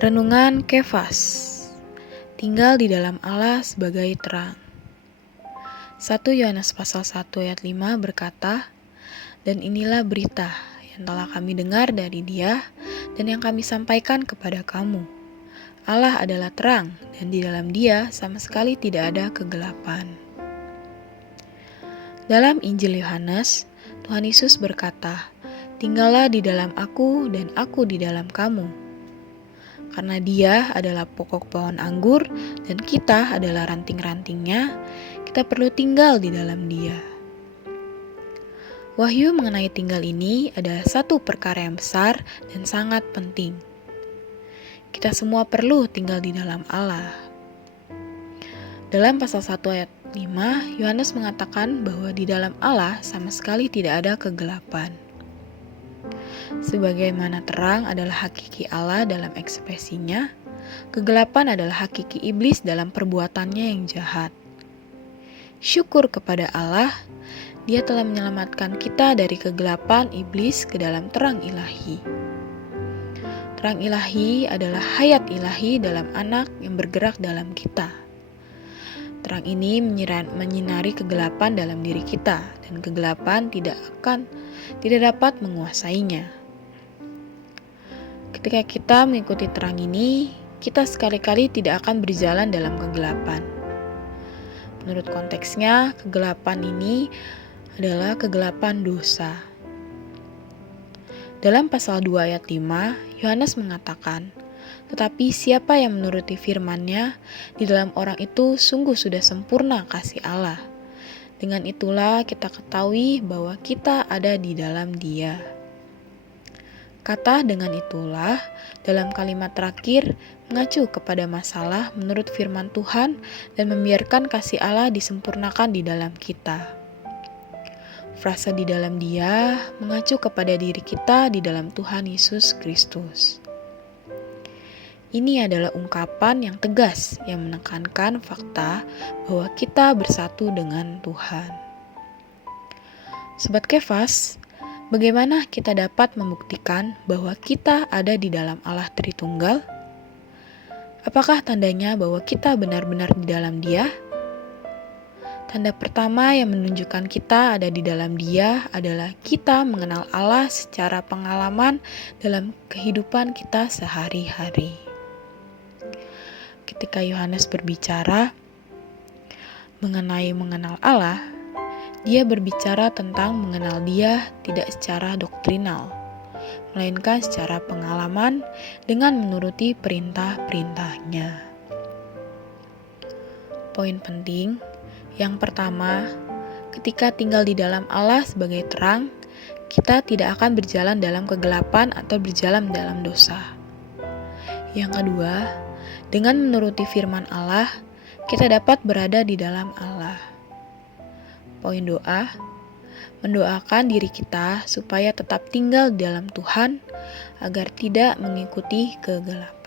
Renungan Kefas. Tinggal di dalam Allah sebagai terang. 1 Yohanes pasal 1 ayat 5 berkata, "Dan inilah berita yang telah kami dengar dari Dia dan yang kami sampaikan kepada kamu. Allah adalah terang dan di dalam Dia sama sekali tidak ada kegelapan." Dalam Injil Yohanes, Tuhan Yesus berkata, "Tinggallah di dalam Aku dan Aku di dalam kamu." Karena Dia adalah pokok pohon anggur dan kita adalah ranting-rantingnya, kita perlu tinggal di dalam Dia. Wahyu mengenai tinggal ini adalah satu perkara yang besar dan sangat penting. Kita semua perlu tinggal di dalam Allah. Dalam pasal 1 ayat 5, Yohanes mengatakan bahwa di dalam Allah sama sekali tidak ada kegelapan. Sebagaimana terang adalah hakiki Allah dalam ekspresinya, kegelapan adalah hakiki iblis dalam perbuatannya yang jahat. Syukur kepada Allah, Dia telah menyelamatkan kita dari kegelapan iblis ke dalam terang ilahi. Terang ilahi adalah hayat ilahi dalam anak yang bergerak dalam kita. Terang ini menyinari kegelapan dalam diri kita, dan kegelapan tidak dapat menguasainya. Ketika kita mengikuti terang ini, kita sekali-kali tidak akan berjalan dalam kegelapan. Menurut konteksnya, kegelapan ini adalah kegelapan dosa. Dalam pasal 2 ayat 5, Yohanes mengatakan, "Tetapi siapa yang menuruti firman-Nya, di dalam orang itu sungguh sudah sempurna kasih Allah. Dengan itulah kita ketahui bahwa kita ada di dalam Dia." Kata "dengan itulah" dalam kalimat terakhir mengacu kepada masalah menurut firman Tuhan dan membiarkan kasih Allah disempurnakan di dalam kita. Frasa "di dalam Dia" mengacu kepada diri kita di dalam Tuhan Yesus Kristus. Ini adalah ungkapan yang tegas yang menekankan fakta bahwa kita bersatu dengan Tuhan. Sobat Kefas, bagaimana kita dapat membuktikan bahwa kita ada di dalam Allah Tritunggal? Apakah tandanya bahwa kita benar-benar di dalam Dia? Tanda pertama yang menunjukkan kita ada di dalam Dia adalah kita mengenal Allah secara pengalaman dalam kehidupan kita sehari-hari. Ketika Yohanes berbicara mengenai mengenal Allah, dia berbicara tentang mengenal Dia tidak secara doktrinal, melainkan secara pengalaman dengan menuruti perintah-perintah-Nya. Poin penting, yang pertama, ketika tinggal di dalam Allah sebagai terang, kita tidak akan berjalan dalam kegelapan atau berjalan dalam dosa. Yang kedua, dengan menuruti firman Allah, kita dapat berada di dalam Allah. Poin doa, mendoakan diri kita supaya tetap tinggal di dalam Tuhan agar tidak mengikuti kegelapan.